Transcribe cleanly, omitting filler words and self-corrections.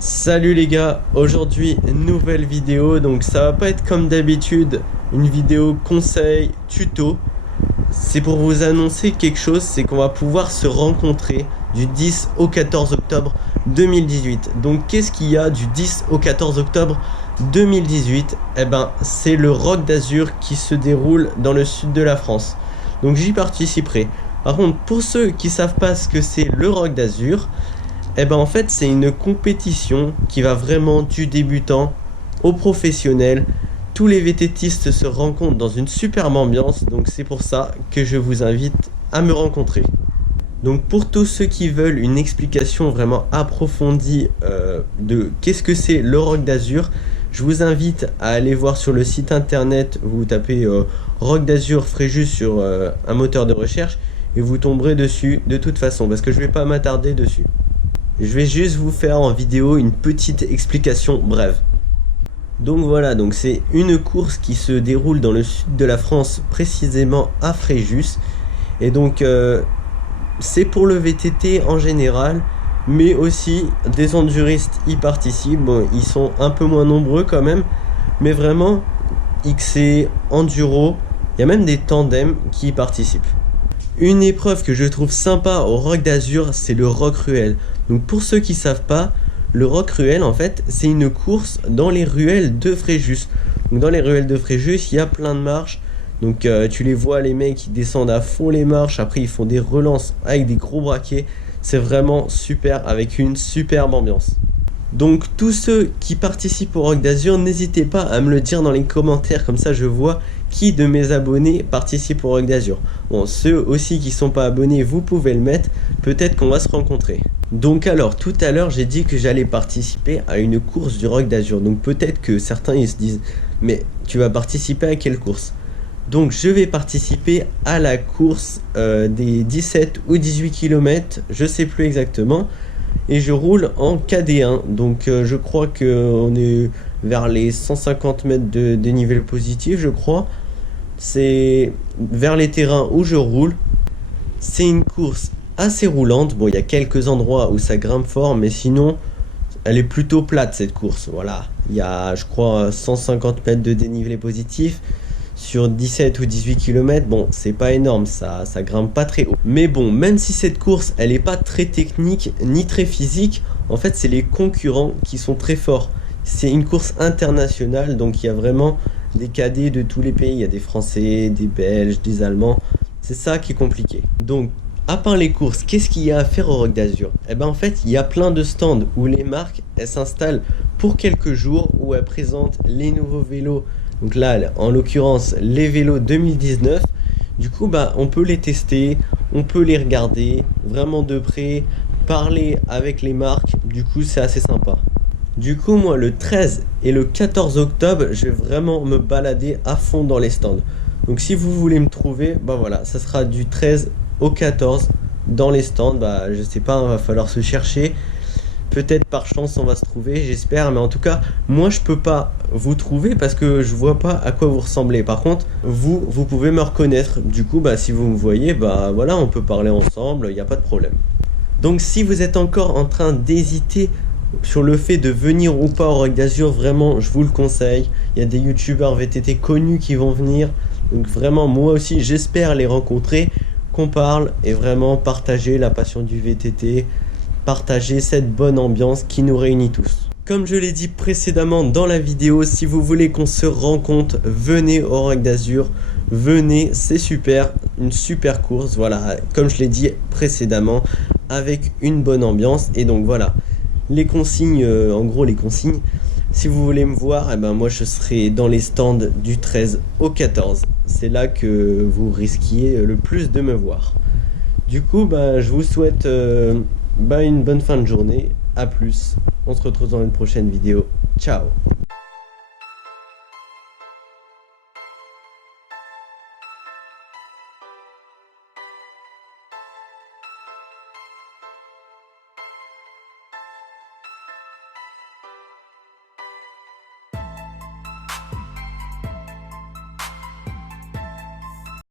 Salut les gars, aujourd'hui nouvelle vidéo, donc ça va pas être comme d'habitude une vidéo conseil, tuto. C'est pour vous annoncer quelque chose, c'est qu'on va pouvoir se rencontrer du 10 au 14 octobre 2018. Donc qu'est-ce qu'il y a du 10 au 14 octobre 2018? Eh ben c'est le Rock d'Azur qui se déroule dans le sud de la France. Donc j'y participerai. Par contre, pour ceux qui savent pas ce que c'est le Rock d'Azur, eh ben en fait c'est une compétition qui va vraiment du débutant au professionnel. Tous les VTTistes se rencontrent dans une superbe ambiance, donc c'est pour ça que je vous invite à me rencontrer. Donc pour tous ceux qui veulent une explication vraiment approfondie de qu'est-ce que c'est le Rock d'Azur, je vous invite à aller voir sur le site internet, vous tapez Rock d'Azur Fréjus sur un moteur de recherche et vous tomberez dessus de toute façon, parce que je vais pas m'attarder dessus. Je vais juste vous faire en vidéo une petite explication brève. Donc voilà, donc c'est une course qui se déroule dans le sud de la France, précisément à Fréjus. Et donc c'est pour le VTT en général, mais aussi des enduristes y participent. Bon, ils sont un peu moins nombreux quand même, mais vraiment XC, enduro, il y a même des tandems qui y participent. Une épreuve que je trouve sympa au Rock d'Azur, c'est le Rock Ruelle. Donc pour ceux qui savent pas, le Rock Ruelle en fait, c'est une course dans les ruelles de Fréjus. Donc dans les ruelles de Fréjus, il y a plein de marches. Donc tu les vois, les mecs qui descendent à fond les marches, après ils font des relances avec des gros braquets. C'est vraiment super, avec une superbe ambiance. Donc tous ceux qui participent au Rock d'Azur, n'hésitez pas à me le dire dans les commentaires, comme ça je vois qui de mes abonnés participe au Rock d'Azur. Bon, ceux aussi qui sont pas abonnés, vous pouvez le mettre, peut-être qu'on va se rencontrer. Donc alors, tout à l'heure j'ai dit que j'allais participer à une course du Rock d'Azur. Donc peut-être que certains ils se disent, mais tu vas participer à quelle course? Donc je vais participer à la course des 17 ou 18 km, je sais plus exactement. Et je roule en KD1, donc je crois qu'on est vers les 150 mètres de dénivelé positif, je crois. C'est vers les terrains où je roule. C'est une course assez roulante. Bon, il y a quelques endroits où ça grimpe fort, mais sinon, elle est plutôt plate cette course. Voilà, il y a, je crois, 150 mètres de dénivelé positif sur 17 ou 18 km. Bon, c'est pas énorme, ça grimpe pas très haut. Mais bon, même si cette course, elle est pas très technique ni très physique, en fait, c'est les concurrents qui sont très forts. C'est une course internationale, donc il y a vraiment des cadets de tous les pays. Il y a des Français, des Belges, des Allemands. C'est ça qui est compliqué. Donc, à part les courses, qu'est-ce qu'il y a à faire au Rock d'Azur? Eh ben en fait, il y a plein de stands où les marques, elles s'installent pour quelques jours, où elles présentent les nouveaux vélos. Donc là, en l'occurrence, les vélos 2019. Du coup, bah, on peut les tester, on peut les regarder vraiment de près, parler avec les marques. Du coup, c'est assez sympa. Du coup, moi, le 13 et le 14 octobre, je vais vraiment me balader à fond dans les stands. Donc, si vous voulez me trouver, bah voilà, ça sera du 13 au 14 dans les stands. Bah, je sais pas, il va falloir se chercher. Peut-être par chance on va se trouver, j'espère, mais en tout cas, moi je peux pas vous trouver parce que je vois pas à quoi vous ressemblez. Par contre, vous pouvez me reconnaître. Du coup, bah si vous me voyez, bah voilà, on peut parler ensemble, il n'y a pas de problème. Donc si vous êtes encore en train d'hésiter sur le fait de venir ou pas au Rock d'Azur, vraiment, je vous le conseille. Il y a des youtubeurs VTT connus qui vont venir. Donc vraiment, moi aussi, j'espère les rencontrer, qu'on parle et vraiment partager la passion du VTT. Partager cette bonne ambiance qui nous réunit tous. Comme je l'ai dit précédemment dans la vidéo, si vous voulez qu'on se rencontre, venez au Rock d'Azur, venez, c'est super, une super course, voilà, comme je l'ai dit précédemment, avec une bonne ambiance. Et donc voilà, les consignes, en gros les consignes, si vous voulez me voir, eh ben moi je serai dans les stands du 13 au 14, c'est là que vous risquiez le plus de me voir. Du coup, bah, je vous souhaite une bonne fin de journée, à plus, on se retrouve dans une prochaine vidéo, ciao.